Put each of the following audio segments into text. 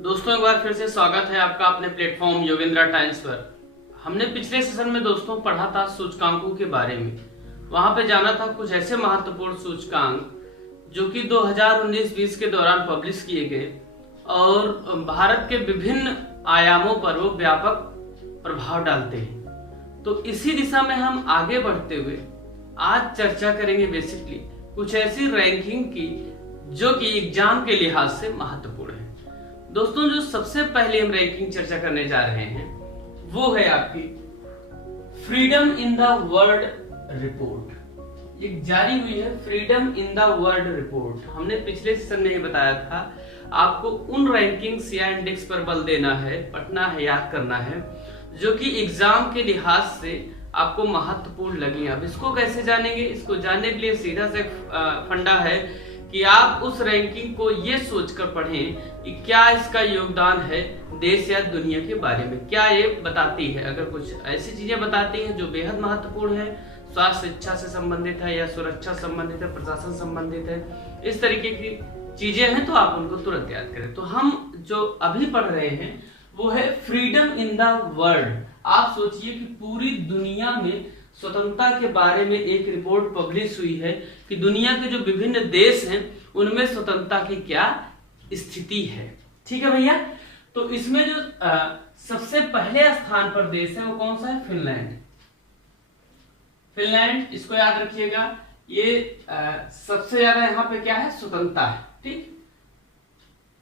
दोस्तों एक बार फिर से स्वागत है आपका अपने प्लेटफॉर्म योगेंद्रा टाइम्स पर। हमने पिछले सेशन में दोस्तों पढ़ा था सूचकांकों के बारे में। वहां पे जाना था कुछ ऐसे महत्वपूर्ण सूचकांक जो कि 2019-20 के दौरान पब्लिश किए गए और भारत के विभिन्न आयामों पर वो व्यापक प्रभाव डालते हैं। तो इसी दिशा में हम आगे बढ़ते हुए आज चर्चा करेंगे बेसिकली कुछ ऐसी रैंकिंग की जो कि एग्जाम के लिहाज से महत्वपूर्ण है। दोस्तों जो सबसे पहले हम रैंकिंग चर्चा करने जा रहे हैं वो है आपकी freedom in the world report. एक जारी हुई है freedom in the world report. हमने पिछले सेशन में ही बताया था आपको उन रैंकिंग्स या इंडेक्स पर बल देना है, पढ़ना है, याद करना है जो कि एग्जाम के लिहाज से आपको महत्वपूर्ण लगी। अब इसको कैसे जानेंगे? इसको जानने के लिए सीधा से फंडा है कि आप उस रैंकिंग को ये सोचकर पढ़ें कि क्या इसका योगदान है देश या दुनिया के बारे में, क्या ये बताती है। अगर कुछ ऐसी चीजें बताती हैं जो बेहद महत्वपूर्ण है, स्वास्थ्य शिक्षा से संबंधित है या सुरक्षा संबंधित है, प्रशासन संबंधित है, इस तरीके की चीजें हैं तो आप उनको तुरंत याद करें। तो हम जो अभी पढ़ रहे हैं वो है फ्रीडम इन द वर्ल्ड। आप सोचिए कि पूरी दुनिया में स्वतंत्रता के बारे में एक रिपोर्ट पब्लिश हुई है कि दुनिया के जो विभिन्न देश हैं उनमें स्वतंत्रता की क्या स्थिति है। ठीक है भैया। तो इसमें जो सबसे पहले स्थान पर देश है वो कौन सा है? फिनलैंड। फिनलैंड, इसको याद रखिएगा। ये सबसे ज्यादा यहाँ पे क्या है? स्वतंत्रता है। ठीक।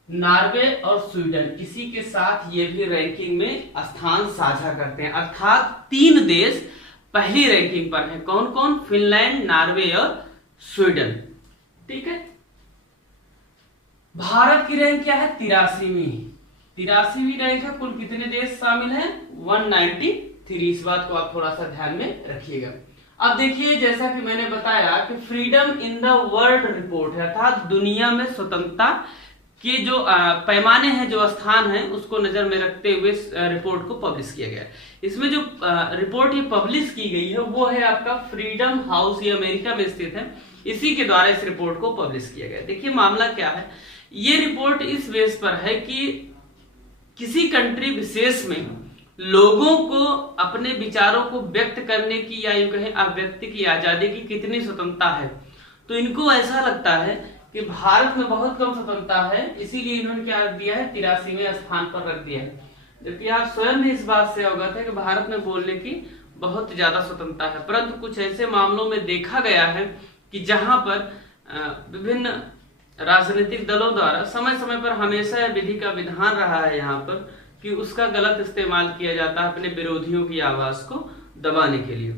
नॉर्वे और स्वीडन इसी के साथ ये भी रैंकिंग में स्थान साझा करते हैं, अर्थात 3 देश पहली रैंकिंग पर है। कौन कौन? फिनलैंड, नॉर्वे और स्वीडन। ठीक है। भारत की रैंक क्या है? 83वीं रैंक है। कुल कितने देश शामिल हैं? 193। इस बात को आप थोड़ा सा ध्यान में रखिएगा। अब देखिए, जैसा कि मैंने बताया कि freedom in the world report है, अर्थात दुनिया में स्वतंत्रता के जो पैमाने हैं, जो स्थान हैं, उसको नजर में रखते हुए रिपोर्ट को पब्लिश किया गया। इसमें जो रिपोर्ट ये पब्लिश की गई है वो है आपका फ्रीडम हाउस, ये अमेरिका में स्थित है, इसी के द्वारा इस रिपोर्ट को पब्लिश किया गया। देखिए मामला क्या है, ये रिपोर्ट इस बेस पर है कि किसी कंट्री विशेष में लोगों को अपने विचारों को व्यक्त करने की या यूं कहें अभिव्यक्ति की आजादी की कितनी स्वतंत्रता है। तो इनको ऐसा लगता है कि भारत में बहुत कम स्वतंत्रता है, इसीलिए इन्होंने क्या रख दिया है? 83वें स्थान पर रख दिया है। जबकि आप स्वयं भी इस बात से अवगत है कि भारत में बोलने की बहुत ज्यादा स्वतंत्रता है, परंतु कुछ ऐसे मामलों में देखा गया है कि जहां पर विभिन्न राजनीतिक दलों द्वारा समय समय पर हमेशा विधि का विधान रहा है यहाँ पर कि उसका गलत इस्तेमाल किया जाता है अपने विरोधियों की आवाज को दबाने के लिए।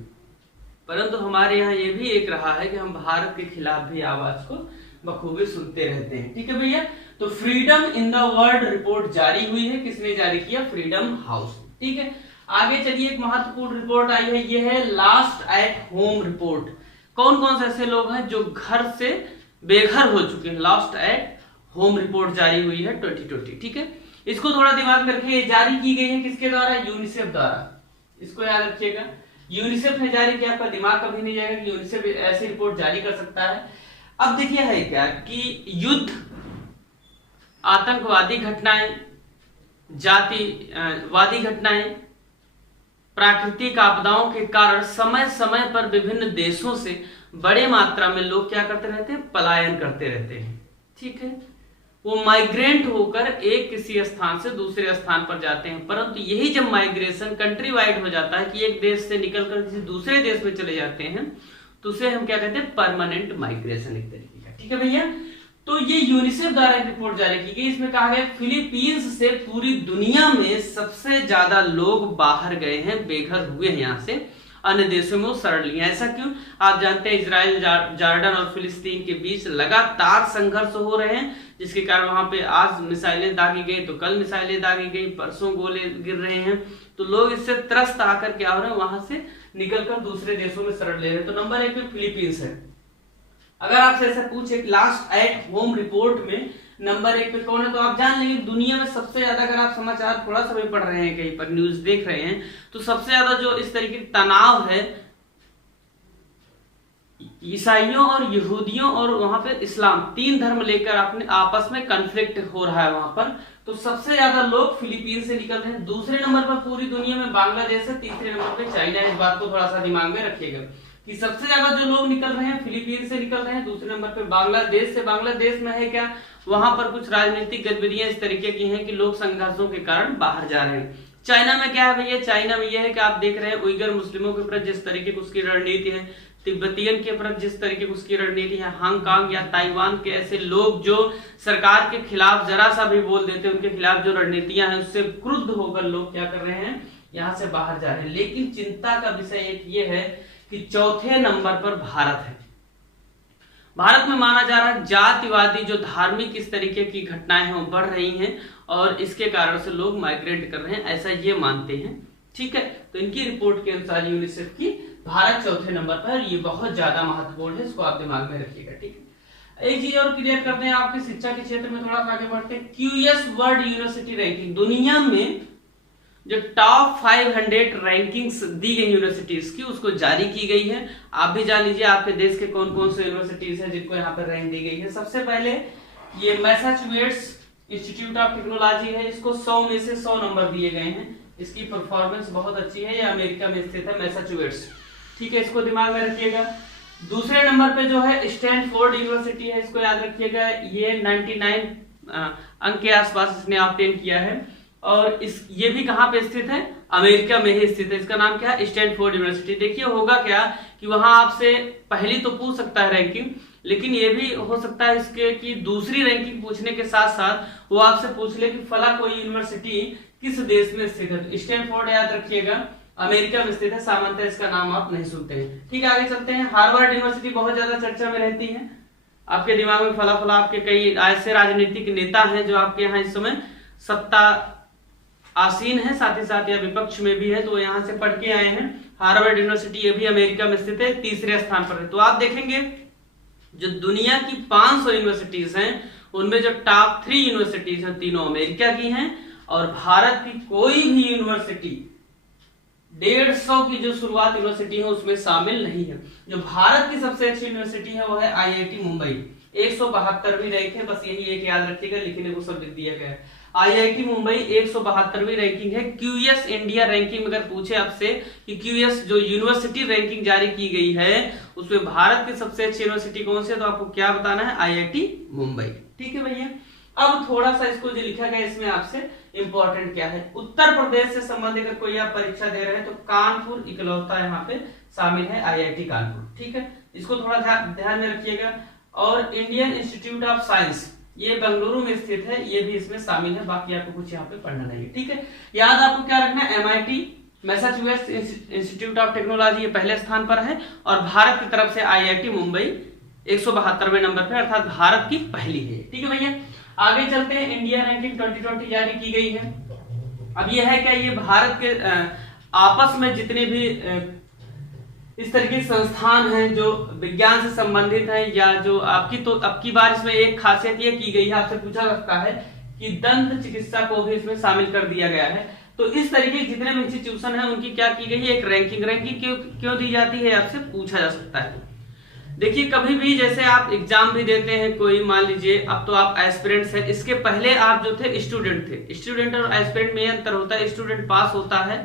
परंतु हमारे यहाँ ये भी एक रहा है कि हम भारत के खिलाफ भी आवाज को बखूबी सुनते रहते हैं। ठीक है भैया। तो freedom in the world report जारी हुई है। किसने जारी किया? Freedom house. ठीक है। आगे चलिए, एक महत्वपूर्ण रिपोर्ट आई है, ये है लास्ट एट होम रिपोर्ट। कौन कौन से ऐसे लोग हैं जो घर से बेघर हो चुके हैं? लास्ट एट होम रिपोर्ट जारी हुई है 2020। ठीक है। इसको थोड़ा दिमाग में रखिए, जारी की गई है किसके द्वारा? यूनिसेफ द्वारा। इसको याद रखिएगा, यूनिसेफ ने जारी किया। आपका दिमाग कभी नहीं जाएगा कि यूनिसेफ ऐसी रिपोर्ट जारी कर सकता है। अब देखिए है क्या कि युद्ध, आतंकवादी घटनाएं, जातिवादी घटनाएं, प्राकृतिक आपदाओं के कारण समय समय पर विभिन्न देशों से बड़े मात्रा में लोग क्या करते रहते हैं? पलायन करते रहते हैं। ठीक है। वो माइग्रेंट होकर एक किसी स्थान से दूसरे स्थान पर जाते हैं, परंतु यही जब माइग्रेशन कंट्री वाइड हो जाता है कि एक देश से निकलकर किसी दूसरे देश में चले जाते हैं तो उसे हम क्या कहते हैं? परमानेंट माइग्रेशन एक तरीके का। ठीक है भैया। तो ये यूनिसेफ द्वारा एक रिपोर्ट जारी की गई। इसमें कहा गया फिलीपींस से पूरी दुनिया में सबसे ज्यादा लोग बाहर गए हैं, बेघर हुए हैं, यहाँ से अन्य देशों में वो शरण लिए। ऐसा क्यों? आप जानते हैं इजराइल, जॉर्डन और फिलिस्तीन के बीच लगातार संघर्ष हो रहे हैं, जिसके कारण वहां पे आज मिसाइलें दागी गई तो कल मिसाइलें दागी गई, परसों गोले गिर रहे हैं। तो लोग इससे त्रस्त आकर क्या हो रहे हैं? वहां से निकलकर दूसरे देशों में शरण ले रहे हैं। तो नंबर 1 पे फिलीपींस है। अगर आपसे ऐसा पूछे लास्ट एट होम रिपोर्ट में नंबर 1 पे कौन है, तो आप जान लेंगे दुनिया में सबसे ज्यादा, अगर आप समाचार थोड़ा सा भी पढ़ रहे हैं, कहीं पर न्यूज देख रहे हैं, तो सबसे ज्यादा जो इस तरीके का तनाव है ईसाइयों और यहूदियों और वहां पे इस्लाम, 3 धर्म लेकर अपने आपस में कन्फ्लिक्ट हो रहा है वहां पर। तो सबसे ज्यादा लोग फिलीपींस से निकल रहे हैं। दूसरे नंबर पर पूरी दुनिया में बांग्लादेश है, तीसरे नंबर पे चाइना है। इस बात को थोड़ा सा दिमाग में रखिएगा कि सबसे ज्यादा जो लोग निकल रहे हैं फिलीपींस से निकल रहे हैं, दूसरे नंबर पे बांग्लादेश से। बांग्लादेश में है क्या, वहां पर कुछ राजनीतिक गतिविधियां इस तरीके की हैं कि लोग संघर्षों के कारण बाहर जा रहे हैं। चाइना में क्या है भैया, चाइना में यह है कि आप देख रहे हैं उइगर मुस्लिमों के प्रति जिस तरीके की उसकी रणनीति है, तिब्बतियन के प्रति जिस तरीके की उसकी रणनीति है, हांगकांग या ताइवान के ऐसे लोग जो सरकार के खिलाफ जरा सा भी बोल देते हैं, उनके खिलाफ जो रणनीतियां हैं उससे क्रुद्ध होकर लोग क्या कर रहे हैं, यहाँ से बाहर जा रहे हैं। लेकिन चिंता का विषय एक ये है कि चौथे नंबर पर भारत है। भारत में माना जा रहा है जातिवादी जो धार्मिक इस तरीके की घटनाएं हैं वो बढ़ रही हैं और इसके कारण से लोग माइग्रेट कर रहे हैं, ऐसा ये मानते हैं। ठीक है, तो इनकी रिपोर्ट के अनुसार यूनिसेफ की भारत चौथे नंबर पर, ये बहुत ज्यादा महत्वपूर्ण है, इसको आप दिमाग में रखिएगा। ठीक है, एक चीज और क्लियर करते हैं आपके शिक्षा के क्षेत्र में, थोड़ा सा आगे बढ़ते हैं। क्यूएस वर्ल्ड यूनिवर्सिटी रैंकिंग, दुनिया में जो टॉप 500 रैंकिंग्स दी गई यूनिवर्सिटीज की उसको जारी की गई है। आप भी जान लीजिए आपके देश के कौन कौन से यूनिवर्सिटीज हैं जिनको यहाँ पर रैंक दी गई है। सबसे पहले ये मैसाचुसेट्स इंस्टीट्यूट ऑफ टेक्नोलॉजी है, इसको 100 में से 100 नंबर दिए गए हैं। इसकी परफॉर्मेंस बहुत अच्छी है, ये अमेरिका में स्थित है मैसाचुसेट्स। ठीक है, इसको दिमाग में रखिएगा। दूसरे नंबर पे जो है स्टैनफोर्ड यूनिवर्सिटी है, इसको याद रखिएगा, ये 99 अंक के आसपास इसने ऑब्टेन किया है और ये भी कहां पे स्थित है, अमेरिका में ही स्थित है। इसका नाम क्या है, स्टैनफोर्ड यूनिवर्सिटी। देखिए होगा क्या कि वहां आपसे पहली तो पूछ सकता है रैंकिंग, लेकिन ये भी हो सकता है इसके कि दूसरी रैंकिंग पूछने के साथ साथ वो आपसे पूछ ले कि फला कोई यूनिवर्सिटी किस देश में स्थित है। स्टैनफोर्ड याद रखिएगा अमेरिका में स्थित है, सामान्यतः इसका नाम आप नहीं सुनते हैं। ठीक है, आगे चलते हैं। हार्वर्ड यूनिवर्सिटी बहुत ज्यादा चर्चा में रहती है, आपके दिमाग में फला फला आपके कई ऐसे राजनीतिक नेता हैं जो आपके यहाँ इस समय सत्ता आसीन है, साथ ही साथ या विपक्ष में भी है, तो यहाँ से पढ़ के आए हैं। हार्वर्ड यूनिवर्सिटी ये भी अमेरिका में स्थित है, तीसरे स्थान पर है। तो आप देखेंगे जो दुनिया की 500 यूनिवर्सिटीज हैं उनमें जो टॉप 3 यूनिवर्सिटीज हैं तीनों अमेरिका की हैं और भारत की कोई भी यूनिवर्सिटी 150 की जो शुरुआत यूनिवर्सिटी है उसमें शामिल नहीं है। जो भारत की सबसे अच्छी यूनिवर्सिटी है वो है IIT मुंबई, 172वीं रैंक है। बस यही एक याद रखिएगा, लिखने को सब लिख दिया गया है। IIT मुंबई 172वीं रैंकिंग है। क्यूएस इंडिया रैंकिंग अगर पूछे आपसे कि क्यूएस जो यूनिवर्सिटी रैंकिंग जारी की गई है उसमें भारत की सबसे अच्छी यूनिवर्सिटी कौन सी है, तो आपको क्या बताना है, IIT मुंबई। ठीक है भैया, अब थोड़ा सा इसको जो लिखा गया इसमें आपसे इंपॉर्टेंट क्या है, उत्तर प्रदेश से संबंधित अगर कोई आप परीक्षा दे रहे हैं तो कानपुर इकलौता यहाँ पे शामिल है, IIT कानपुर। ठीक है, इसको थोड़ा ध्यान में रखिएगा। और इंडियन इंस्टीट्यूट ऑफ साइंस ये बेंगलुरु में स्थित है, ये भी इसमें शामिल है। बाकी आपको कुछ यहाँ पे पढ़ना नहीं है। ठीक है, याद आपको क्या रखना है, MIT Massachusetts institute of technology ये पहले स्थान पर है और भारत की तरफ से IIT मुंबई 172वें नंबर पे, अर्थात भारत की पहली है। ठीक है भैया, आगे चलते हैं। इंडिया रैंकिंग 2020 जारी की गई है। अब ये है क्या, ये भारत के आपस में जितने भी इस तरह के संस्थान हैं जो विज्ञान से संबंधित हैं या जो आपकी, तो अब की बार इसमें एक खासियत ये की गई है, आपसे पूछा सकता है कि दंत चिकित्सा को भी इसमें शामिल कर दिया गया है। तो इस तरीके के जितने भी इंस्टीट्यूशन है उनकी क्या की गई है, एक रैंकिंग क्यों दी जाती है, आपसे पूछा जा सकता है। देखिए कभी भी जैसे आप एग्जाम भी देते हैं कोई, मान लीजिए अब तो आप एस्पिरेंट्स हैं, इसके पहले आप जो थे स्टूडेंट थे। स्टूडेंट और एस्पिरेंट में अंतर होता है, स्टूडेंट पास होता है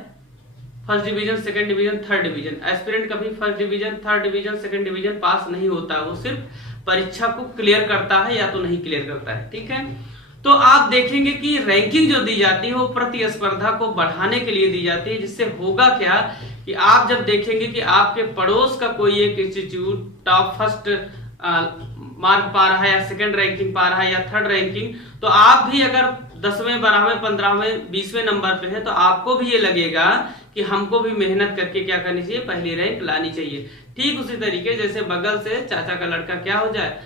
first division, second division, third division. Aspirant कभी first division, third division, second division pass नहीं होता, वो सिर्फ परीक्षा को क्लियर करता है या तो नहीं क्लियर करता है। ठीक है, तो आप देखेंगे कि रैंकिंग जो दी जाती है वो प्रतिस्पर्धा को बढ़ाने के लिए दी जाती है, जिससे होगा क्या कि आप जब देखेंगे कि आपके पड़ोस का कोई एक इंस्टीट्यूट टॉप फर्स्ट मार्क पा रहा है या सेकंड रैंकिंग पा रहा है या थर्ड रैंकिंग, तो आप भी अगर 10वें, 12वें, 15वें, 20वें नंबर पे हैं तो आपको भी ये लगेगा कि हमको भी मेहनत करके क्या करनी चाहिए, पहली रैंक लानी चाहिए। ठीक उसी तरीके जैसे बगल से चाचा का लड़का क्या हो जाए,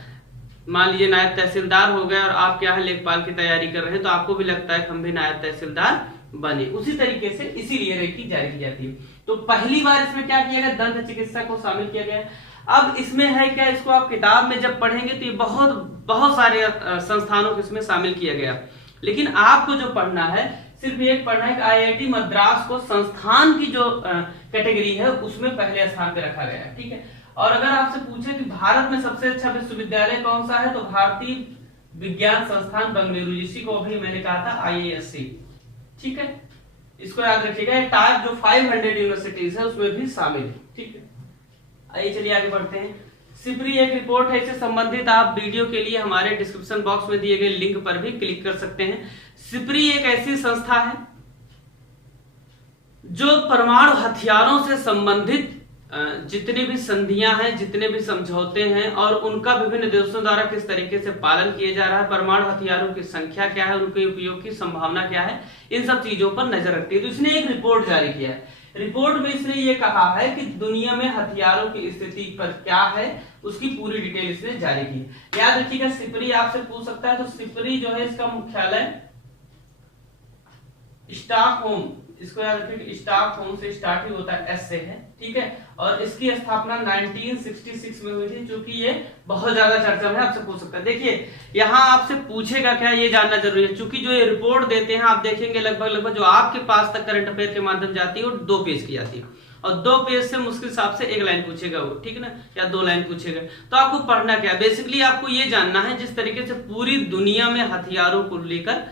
मान लीजिए नायब तहसीलदार हो गया और आप क्या है लेखपाल की तैयारी कर रहे हैं, तो आपको भी लगता है हम भी नायब तहसीलदार बने। उसी तरीके से इसीलिए रैंकिंग जारी की जाती है। तो पहली बार इसमें क्या किया गया, दंत चिकित्सा को शामिल किया गया। अब इसमें है क्या, इसको आप किताब में जब पढ़ेंगे तो ये बहुत सारे संस्थानों को इसमें शामिल किया गया, लेकिन आपको जो पढ़ना है सिर्फ एक पढ़ना है कि IIT मद्रास को संस्थान की जो कैटेगरी है उसमें पहले स्थान पे रखा गया है। ठीक है, और अगर आपसे पूछे कि भारत में सबसे अच्छा विश्वविद्यालय कौन सा है, तो भारतीय विज्ञान संस्थान बेंगलुरु, जिसी को अभी मैंने कहा था IISc। ठीक है, इसको याद रखिएगा। ये टॉप जो 500 यूनिवर्सिटीज है उसमें भी शामिल है। ठीक है, आइए चलिए आगे बढ़ते हैं। सिपरी एक रिपोर्ट है, इससे संबंधित आप वीडियो के लिए हमारे डिस्क्रिप्शन बॉक्स में दिए गए लिंक पर भी क्लिक कर सकते हैं। सिपरी एक ऐसी संस्था है जो परमाणु हथियारों से संबंधित जितनी भी संधियां हैं, जितने भी समझौते हैं और उनका विभिन्न देशों द्वारा किस तरीके से पालन किया जा रहा है, परमाणु हथियारों की संख्या क्या है, उनके उपयोग की संभावना क्या है, इन सब चीजों पर नजर रखती है। तो इसने एक रिपोर्ट जारी किया है। रिपोर्ट में इसने ये कहा है कि दुनिया में हथियारों की स्थिति पर क्या है, उसकी पूरी डिटेल इसने जारी की है। याद रखिएगा, सिपरी आपसे पूछ सकता है, तो सिपरी जो है इसका मुख्यालय स्टॉकहोम, इसको याद रखिए स्टॉकहोम से स्टार्ट ही होता है, एस से है। ठीक है, और इसकी स्थापना 1966 में हुई थी, क्योंकि ये बहुत ज्यादा चर्चा में आपसे पूछ सकता है। देखिए यहाँ आपसे पूछेगा क्या, ये जानना जरूरी है, क्योंकि जो ये रिपोर्ट देते हैं आप देखेंगे लगभग जो आपके पास तक करंट अफेयर के माध्यम जाती है वो 2 पेज की जाती है, और 2 पेज से मुश्किल हिसाब से 1 लाइन पूछेगा वो, ठीक है ना, या 2 लाइन पूछेगा। तो आपको पढ़ना क्या है, बेसिकली आपको ये जानना है जिस तरीके से पूरी दुनिया में हथियारों को लेकर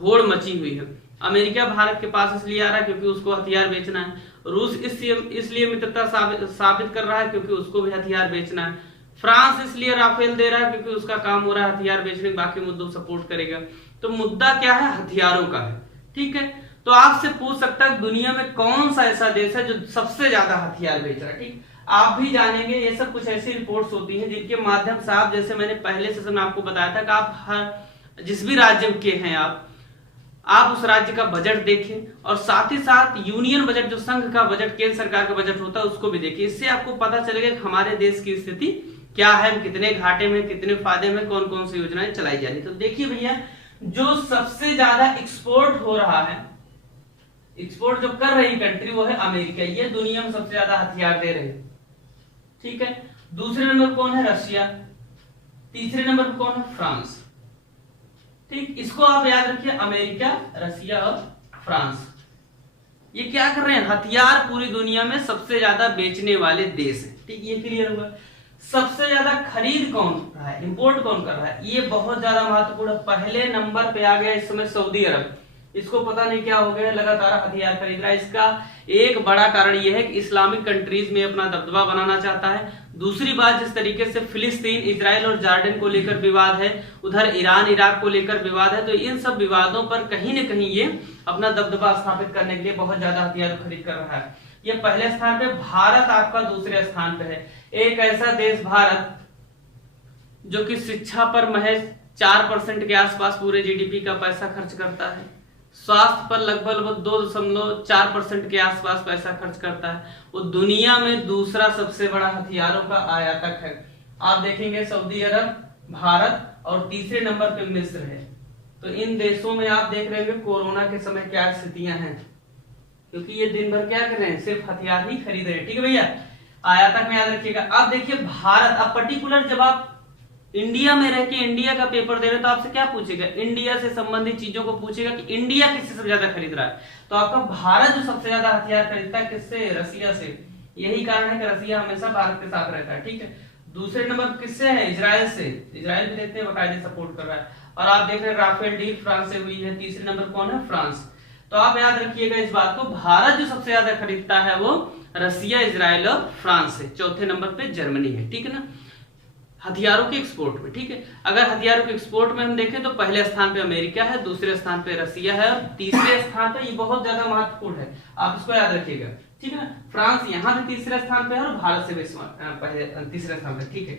होड़ मची हुई है। अमेरिका भारत के पास इसलिए आ रहा है क्योंकि उसको हथियार बेचना है। रूस इसलिए मित्रता साबित कर रहा है क्योंकि उसको भी हथियार बेचना है। फ्रांस इसलिए राफेल दे रहा है क्योंकि उसका काम हो रहा है हथियार बेचने, बाकी मुद्दों सपोर्ट करेगा। तो मुद्दा क्या है, हथियारों का है। ठीक है, तो आपसे पूछ सकता है दुनिया में कौन सा ऐसा देश है जो सबसे ज्यादा हथियार बेच रहा है। ठीक, आप भी जानेंगे, ये सब कुछ ऐसी रिपोर्ट्स होती हैं जिनके माध्यम से आप, जैसे मैंने पहले सेशन में आपको बताया था कि आप हर जिस भी राज्य के हैं आप उस राज्य का बजट देखें और साथ ही साथ यूनियन बजट, जो संघ का बजट, केंद्र सरकार का बजट होता है, उसको भी देखिए। इससे आपको पता चलेगा कि हमारे देश की स्थिति क्या है, कितने घाटे में, कितने फायदे में, कौन कौन सी योजनाएं चलाई जा रही। तो देखिए भैया, जो सबसे ज्यादा एक्सपोर्ट हो रहा है, एक्सपोर्ट जो कर रही कंट्री वो है अमेरिका। ये दुनिया में सबसे ज्यादा हथियार दे रहे। ठीक है, दूसरे नंबर कौन है, रशिया। तीसरे नंबर पर कौन है, फ्रांस। ठीक, इसको आप याद रखिए, अमेरिका, रशिया और फ्रांस। ये क्या कर रहे हैं, हथियार पूरी दुनिया में सबसे ज्यादा बेचने वाले देश हैं। ठीक, ये क्लियर हुआ। सबसे ज्यादा खरीद कौन कर रहा है, इंपोर्ट कौन कर रहा है, ये बहुत ज्यादा महत्वपूर्ण है। पहले नंबर पे आ गया इस समय सऊदी अरब। इसको पता नहीं क्या हो गया, लगातार हथियार खरीद रहा है। इसका एक बड़ा कारण यह है कि इस्लामिक कंट्रीज में अपना दबदबा बनाना चाहता है। दूसरी बात, जिस तरीके से फिलिस्तीन, इजराइल और जॉर्डन को लेकर विवाद है, उधर ईरान इराक को लेकर विवाद है, तो इन सब विवादों पर कहीं न कहीं ये अपना दबदबा स्थापित करने के लिए बहुत ज्यादा हथियार खरीद कर रहा है। ये पहले स्थान पे, भारत आपका दूसरे स्थान पे है। एक ऐसा देश भारत जो कि शिक्षा पर महज 4% के आसपास पूरे जीडीपी का पैसा खर्च करता है, स्वास्थ्य पर लगभग 2.4% के आसपास पैसा खर्च करता है, वो दुनिया में दूसरा सबसे बड़ा हथियारों का आयातक है। आप देखेंगे सऊदी अरब, भारत और तीसरे नंबर पे मिस्र है। तो इन देशों में आप देख रहे होंगे कोरोना के समय क्या स्थितियां हैं, क्योंकि ये दिन भर क्या कर रहे हैं, सिर्फ हथियार ही खरीद रहे हैं। ठीक है भैया, आयातक में याद रखिएगा। अब देखिए भारत, अब पर्टिकुलर जब आप इंडिया में रह के इंडिया का पेपर दे रहे तो आपसे क्या पूछेगा, इंडिया से संबंधित चीजों को पूछेगा कि इंडिया किससे सबसे ज्यादा खरीद रहा है। तो आपका भारत जो सबसे ज्यादा हथियार खरीदता है, किससे, रसिया से। यही कारण है कि रसिया हमेशा भारत के साथ रहता है। ठीक है, दूसरे नंबर किससे है, इजराइल से। इजराइल भी देखते हैं बाकायदे सपोर्ट कर रहा है। और आप देख रहे हैं राफेल डील फ्रांस से हुई है। तीसरे नंबर कौन है, फ्रांस। तो आप याद रखिएगा इस बात को, भारत जो सबसे ज्यादा खरीदता है वो रसिया, इजराइल और फ्रांस है। चौथे नंबर पे जर्मनी है। ठीक है ना, हथियारों के एक्सपोर्ट में। ठीक है, अगर हथियारों के एक्सपोर्ट में हम देखें तो पहले स्थान पे अमेरिका है, दूसरे स्थान पे रसिया है और तीसरे स्थान पे, ये बहुत ज्यादा महत्वपूर्ण है, आप इसको याद रखिएगा। ठीक है ना, फ्रांस यहाँ पे तीसरे स्थान पे है और भारत से भी पहले तीसरे स्थान पे। ठीक है,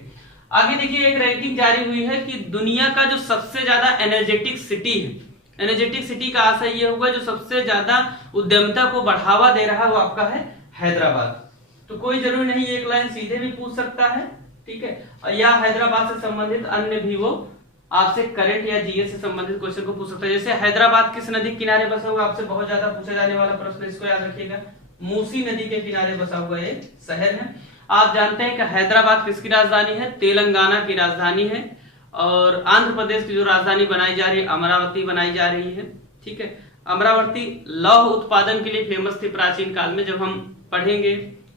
आगे देखिए एक रैंकिंग जारी हुई है कि दुनिया का जो सबसे ज्यादा एनर्जेटिक सिटी है, एनर्जेटिक सिटी का आशय ये होगा जो सबसे ज्यादा उद्यमिता को बढ़ावा दे रहा है, वो आपका है हैदराबाद। तो कोई जरूरी नहीं एक लाइन सीधे भी पूछ सकता है। ठीक है, या हैदराबाद से संबंधित अन्य भी वो आपसे करंट या जीएस से संबंधित क्वेश्चन को पूछ सकता है। जैसे हैदराबाद किस नदी के किनारे बसा हुआ, आपसे बहुत ज्यादा पूछा जाने वाला प्रश्न, इसको याद रखिएगा। मूसी नदी के किनारे बसा हुआ एक शहर है। आप जानते हैं कि हैदराबाद किसकी राजधानी है, तेलंगाना की राजधानी है। और आंध्र प्रदेश की जो राजधानी बनाई जा रही है, अमरावती बनाई जा रही है। ठीक है, अमरावती लौह उत्पादन के लिए फेमस थी प्राचीन काल में। जब हम पढ़ेंगे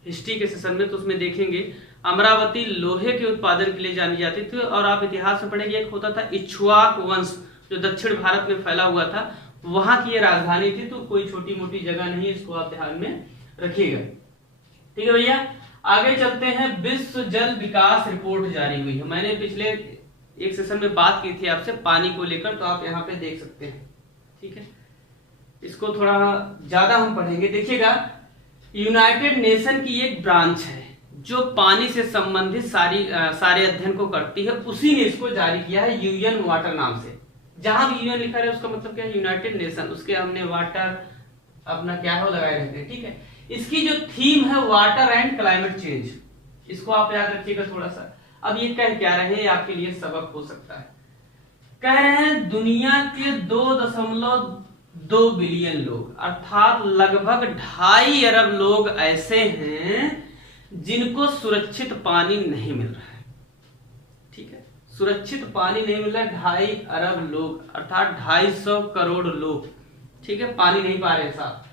हिस्ट्री के सेशन में तो उसमें देखेंगे अमरावती लोहे के उत्पादन के लिए जानी जाती थी। और आप इतिहास में पढ़ेंगे, एक होता था इक्ष्वाक वंश जो दक्षिण भारत में फैला हुआ था, वहां की ये राजधानी थी। तो कोई छोटी मोटी जगह नहीं, इसको आप ध्यान में रखिएगा। ठीक है भैया, आगे चलते हैं। विश्व जल विकास रिपोर्ट जारी हुई है। मैंने पिछले एक सेशन में बात की थी आपसे पानी को लेकर, तो आप यहाँ पे देख सकते हैं। ठीक है, इसको थोड़ा ज्यादा हम पढ़ेंगे। देखिएगा, यूनाइटेड नेशन की एक ब्रांच है जो पानी से संबंधित सारे अध्ययन को करती है, उसी ने इसको जारी किया है यूएन वाटर नाम से। जहां भी यूएन लिखा है उसका मतलब क्या है, यूनाइटेड नेशन। उसके हमने वाटर अपना क्या है वो लगाए रहते हैं। ठीक है, इसकी जो थीम है वाटर एंड क्लाइमेट चेंज, इसको आप याद रखिएगा थोड़ा सा। अब ये कह क्या रहे हैं, आपके लिए सबक हो सकता है। कह रहे हैं दुनिया के 2.2 बिलियन लोग, अर्थात लगभग 2.5 अरब लोग ऐसे हैं जिनको सुरक्षित पानी नहीं मिल रहा है। ठीक है, सुरक्षित पानी नहीं मिल रहा है। 2.5 अरब लोग अर्थात 250 करोड़ लोग, ठीक है, पानी नहीं पा रहे साहब।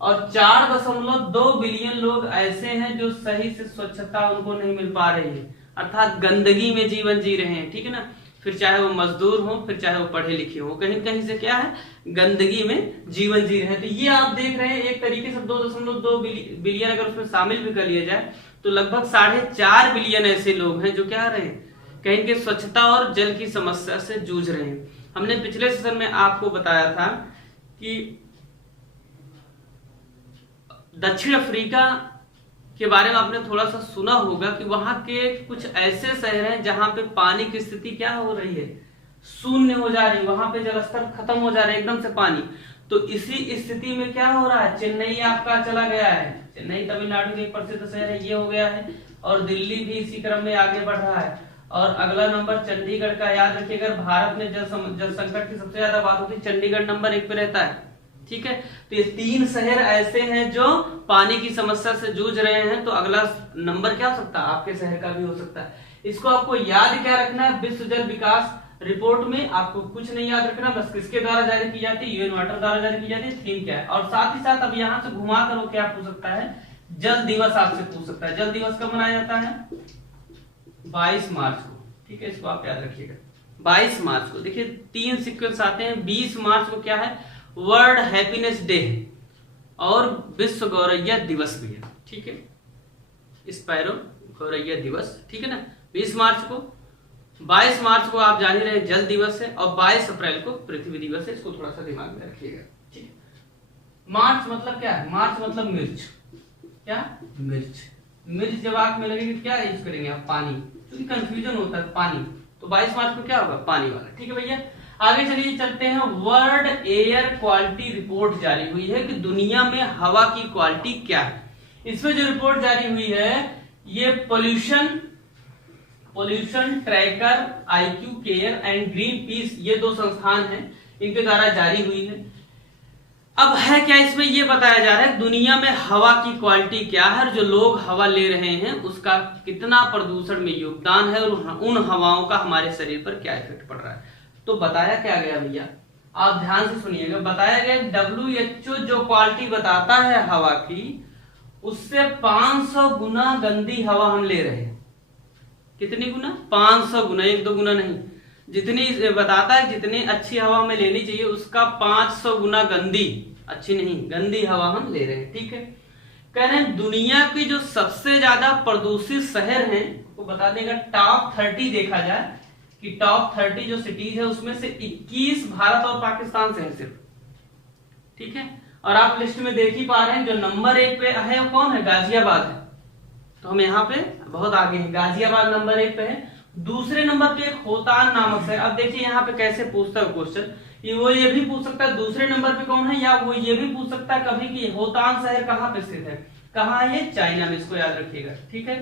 और 4.2 बिलियन लोग ऐसे हैं जो सही से स्वच्छता उनको नहीं मिल पा रही है, अर्थात गंदगी में जीवन जी रहे हैं। ठीक है ना, फिर चाहे वो मजदूर हो, फिर चाहे वो पढ़े लिखे हो, कहीं कहीं से क्या है, गंदगी में जीवन जी रहे हैं। तो ये आप देख रहे हैं, एक तरीके से 2.2 बिलियन अगर उसमें शामिल भी कर लिया जाए तो लगभग 4.5 बिलियन ऐसे लोग हैं जो क्या रहे हैं, कहीं के स्वच्छता और जल की समस्या से जूझ रहे हैं। हमने पिछले सेशन में आपको बताया था कि दक्षिण अफ्रीका के बारे में आपने थोड़ा सा सुना होगा कि वहां के कुछ ऐसे शहर हैं जहां पे पानी की स्थिति क्या हो रही है, शून्य हो जा रही है। वहां पे जलस्तर खत्म हो जा रहा है एकदम से पानी। तो इसी स्थिति में क्या हो रहा है, चेन्नई आपका चला गया है, चेन्नई तमिलनाडु का एक प्रसिद्ध शहर है, ये हो गया है। और दिल्ली भी इसी क्रम में आगे बढ़ रहा है। और अगला नंबर चंडीगढ़ का, याद रखिए अगर भारत में जल संकट की सबसे ज्यादा बात होती है, चंडीगढ़ नंबर 1 पे रहता है। ठीक है, तो ये 3 शहर ऐसे हैं जो पानी की समस्या से जूझ रहे हैं। तो अगला नंबर क्या हो सकता है, आपके शहर का भी हो सकता है। इसको आपको याद क्या रखना है, विश्व जल विकास रिपोर्ट में आपको कुछ नहीं याद रखना, बस किसके द्वारा जारी की जाती है, यूएन वाटर द्वारा जारी की जाती है, थीम क्या है। और साथ ही साथ अब यहाँ से घुमा कर वो क्या पूछ सकता है, जल दिवस आपसे पूछ सकता है। जल दिवस कब मनाया जाता है, 22 मार्च को। ठीक है, इसको आप याद रखिएगा, 22 मार्च को। देखिए 3 सीक्वेंस आते हैं। 20 मार्च को क्या है, वर्ल्ड हैप्पीनेस डे और विश्व गौरैया दिवस भी है। ठीक है, स्पैरो गौरैया दिवस, ठीक है ना, 20 मार्च को। 22 मार्च को आप जान ही रहे जल दिवस है, और 22 अप्रैल को पृथ्वी दिवस है। इसको थोड़ा सा दिमाग में रखिएगा। ठीक है, मार्च मतलब क्या है, मार्च मतलब मिर्च। क्या, मिर्च। मिर्च जब आंख में लगेगी क्या यूज करेंगे आप, पानी, क्योंकि कंफ्यूजन होता है पानी। तो 22 मार्च को क्या होगा, पानी वाला। ठीक है भैया, आगे चलिए चलते हैं। वर्ल्ड एयर क्वालिटी रिपोर्ट जारी हुई है कि दुनिया में हवा की क्वालिटी क्या है। इसमें जो रिपोर्ट जारी हुई है ये pollution tracker, IQ care and green peas, ये 2 संस्थान हैं, इनके द्वारा जारी हुई है। अब है क्या, इसमें ये बताया जा रहा है दुनिया में हवा की क्वालिटी क्या है, और जो लोग हवा ले रहे हैं उसका कितना प्रदूषण में योगदान है, और उन हवाओं का हमारे शरीर पर क्या इफेक्ट पड़ रहा है। तो बताया क्या गया भैया, आप ध्यान से सुनिएगा। बताया गया WHO जो क्वालिटी बताता है हवा की, उससे 500 गुना गंदी हवा हम ले रहे हैं। कितनी गुना, 500 गुना, 1-2 गुना नहीं। जितनी बताता है जितनी अच्छी हवा हमें लेनी चाहिए उसका 500 गुना गंदी, अच्छी नहीं गंदी हवा हम ले रहे हैं। ठीक है, कह रहे हैं दुनिया की जो सबसे ज्यादा प्रदूषित शहर हैं, वो बता देगा टॉप 30 देखा जाए कि टॉप 30 जो सिटीज है उसमें से 21 भारत और पाकिस्तान से है सिर्फ। ठीक है, और आप लिस्ट में देख ही पा रहे हैं जो नंबर 1 पे है वो कौन है, गाजियाबाद है। तो हम यहाँ पे बहुत आगे हैं, गाजियाबाद नंबर 1 पे है। दूसरे नंबर पे एक होतान नामक शहर। अब देखिए यहाँ पे कैसे पूछता है क्वेश्चन, वो ये भी पूछ सकता है दूसरे नंबर पे कौन है, या वो ये भी पूछ सकता है कभी कि होतान शहर कहाँ पे स्थित है। कहाँ है ये, चाइना में, इसको याद रखिएगा। ठीक है,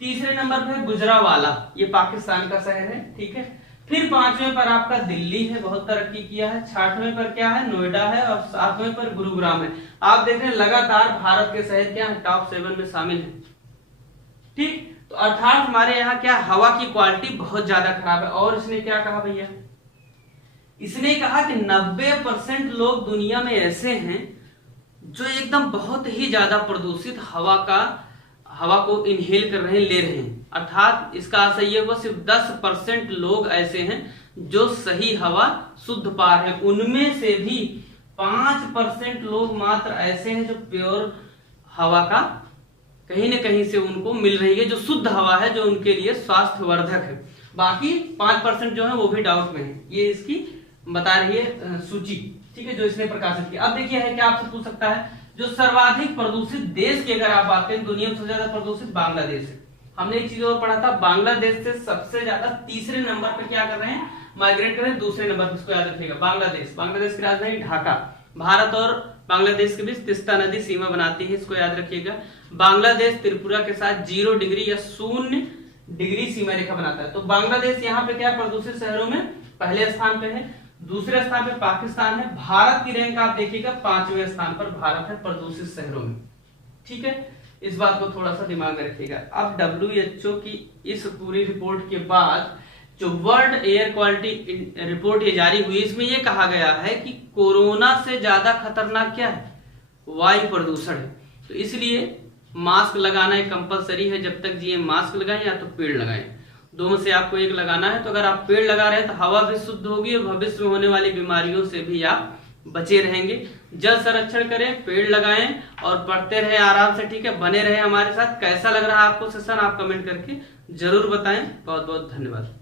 तीसरे नंबर पे गुजरावाला, ये पाकिस्तान का शहर है। ठीक है, फिर 5वें पर आपका दिल्ली है, बहुत तरक्की किया है। 6वें पर क्या है, नोएडा है, और 7वें पर गुरुग्राम है। आप देख रहे हैं लगातार भारत के शहर क्या है, टॉप 7 में शामिल है। ठीक, तो अर्थात हमारे यहाँ क्या, हवा की क्वालिटी बहुत ज्यादा खराब है। और इसने क्या कहा भैया, इसने कहा कि 90% लोग दुनिया में ऐसे हैं जो एकदम बहुत ही ज्यादा प्रदूषित हवा को इनहेल कर रहे हैं, ले रहे हैं। अर्थात इसका आशय ये हुआ सिर्फ 10% लोग ऐसे हैं जो सही हवा शुद्ध पा रहे हैं, उनमें से भी 5% लोग मात्र ऐसे हैं जो प्योर हवा का कहीं न कहीं से उनको मिल रही है, जो शुद्ध हवा है, जो उनके लिए स्वास्थ्यवर्धक है। बाकी 5% जो है वो भी डाउट में है। ये इसकी बता रही है सूची, ठीक है, जो इसने प्रकाशित की। अब देखिए है क्या आपसे पूछ सकता है, जो सर्वाधिक प्रदूषित देश की अगर आप बात करें, दुनिया में सबसे ज्यादा प्रदूषित बांग्लादेश है। हमने एक चीज और पढ़ा था, बांग्लादेश से सबसे ज्यादा तीसरे नंबर पे क्या कर रहे हैं, माइग्रेट कर रहे हैं, दूसरे नंबर पे, इसको याद रखिएगा, बांग्लादेश। बांग्लादेश की राजधानी ढाका। भारत और बांग्लादेश के बीच तिस्ता नदी सीमा बनाती है, इसको याद रखिएगा। बांग्लादेश त्रिपुरा के साथ 0 डिग्री या 0 डिग्री सीमा रेखा बनाता है। तो बांग्लादेश यहाँ पे क्या प्रदूषित शहरों में पहले स्थान पे है, दूसरे स्थान पे पाकिस्तान है। भारत की रैंक आप देखिएगा 5वें स्थान पर भारत है प्रदूषित शहरों में, ठीक है, इस बात को थोड़ा सा दिमाग में रखिएगा। अब WHO की इस पूरी रिपोर्ट के बाद जो वर्ल्ड एयर क्वालिटी रिपोर्ट ये जारी हुई, इसमें ये कहा गया है कि कोरोना से ज्यादा खतरनाक क्या है, वायु प्रदूषण है। तो इसलिए मास्क लगाना एक कंपलसरी है, जब तक जिए मास्क लगाएं या तो पेड़ लगाएं, दोनों से आपको एक लगाना है। तो अगर आप पेड़ लगा रहे हैं तो हवा भी शुद्ध होगी और भविष्य में होने वाली बीमारियों से भी आप बचे रहेंगे। जल संरक्षण करें, पेड़ लगाएं और पढ़ते रहे आराम से, ठीक है, बने रहे हमारे साथ। कैसा लग रहा है आपको सेशन, आप कमेंट करके जरूर बताएं। बहुत बहुत धन्यवाद।